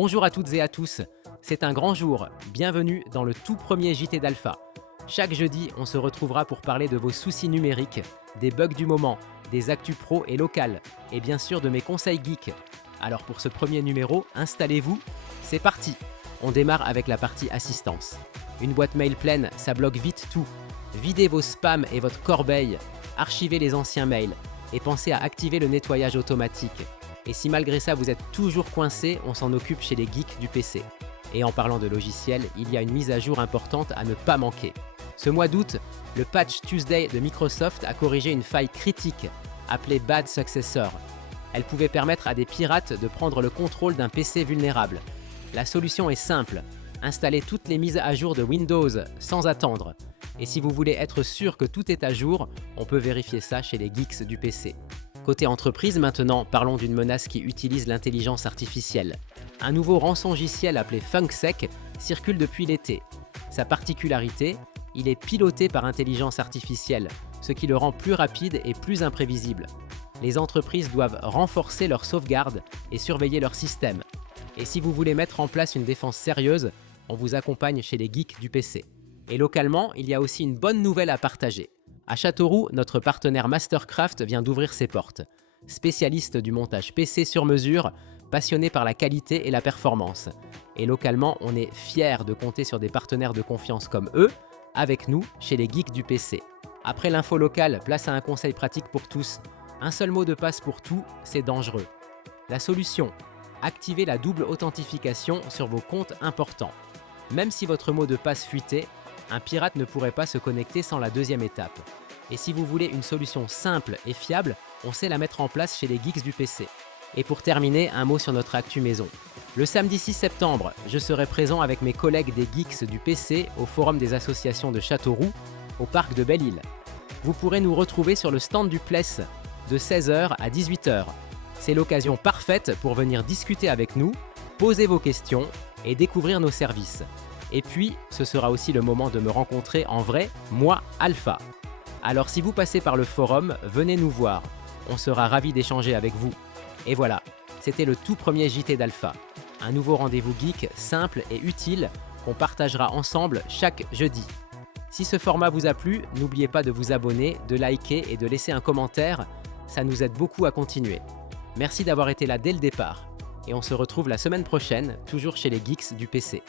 Bonjour à toutes et à tous, c'est un grand jour, bienvenue dans le tout premier JT d'Alpha. Chaque jeudi, on se retrouvera pour parler de vos soucis numériques, des bugs du moment, des actus pro et locales, et bien sûr de mes conseils geeks. Alors pour ce premier numéro, installez-vous, c'est parti. On démarre avec la partie assistance. Une boîte mail pleine, ça bloque vite tout. Videz vos spams et votre corbeille, archivez les anciens mails, et pensez à activer le nettoyage automatique. Et si malgré ça vous êtes toujours coincé, on s'en occupe chez les geeks du PC. Et en parlant de logiciels, il y a une mise à jour importante à ne pas manquer. Ce mois d'août, le patch Tuesday de Microsoft a corrigé une faille critique, appelée Bad Successor. Elle pouvait permettre à des pirates de prendre le contrôle d'un PC vulnérable. La solution est simple, installez toutes les mises à jour de Windows sans attendre. Et si vous voulez être sûr que tout est à jour, on peut vérifier ça chez les geeks du PC. Côté entreprise maintenant, parlons d'une menace qui utilise l'intelligence artificielle. Un nouveau rançongiciel appelé FunkSec circule depuis l'été. Sa particularité, il est piloté par intelligence artificielle, ce qui le rend plus rapide et plus imprévisible. Les entreprises doivent renforcer leurs sauvegardes et surveiller leur système. Et si vous voulez mettre en place une défense sérieuse, on vous accompagne chez les geeks du PC. Et localement, il y a aussi une bonne nouvelle à partager. À Châteauroux, notre partenaire Mastercraft vient d'ouvrir ses portes. Spécialiste du montage PC sur mesure, passionné par la qualité et la performance. Et localement, on est fiers de compter sur des partenaires de confiance comme eux, avec nous, chez les geeks du PC. Après l'info locale, place à un conseil pratique pour tous. Un seul mot de passe pour tout, c'est dangereux. La solution, activez la double authentification sur vos comptes importants. Même si votre mot de passe fuitait, un pirate ne pourrait pas se connecter sans la deuxième étape. Et si vous voulez une solution simple et fiable, on sait la mettre en place chez les geeks du PC. Et pour terminer, un mot sur notre actu maison. Le samedi 6 septembre, je serai présent avec mes collègues des geeks du PC au Forum des associations de Châteauroux, au parc de Belle-Île. Vous pourrez nous retrouver sur le stand du Pless, de 16h à 18h. C'est l'occasion parfaite pour venir discuter avec nous, poser vos questions et découvrir nos services. Et puis, ce sera aussi le moment de me rencontrer en vrai, moi, Alpha. Alors si vous passez par le forum, venez nous voir. On sera ravis d'échanger avec vous. Et voilà, c'était le tout premier JT d'Alpha. Un nouveau rendez-vous geek simple et utile qu'on partagera ensemble chaque jeudi. Si ce format vous a plu, n'oubliez pas de vous abonner, de liker et de laisser un commentaire. Ça nous aide beaucoup à continuer. Merci d'avoir été là dès le départ. Et on se retrouve la semaine prochaine, toujours chez les geeks du PC.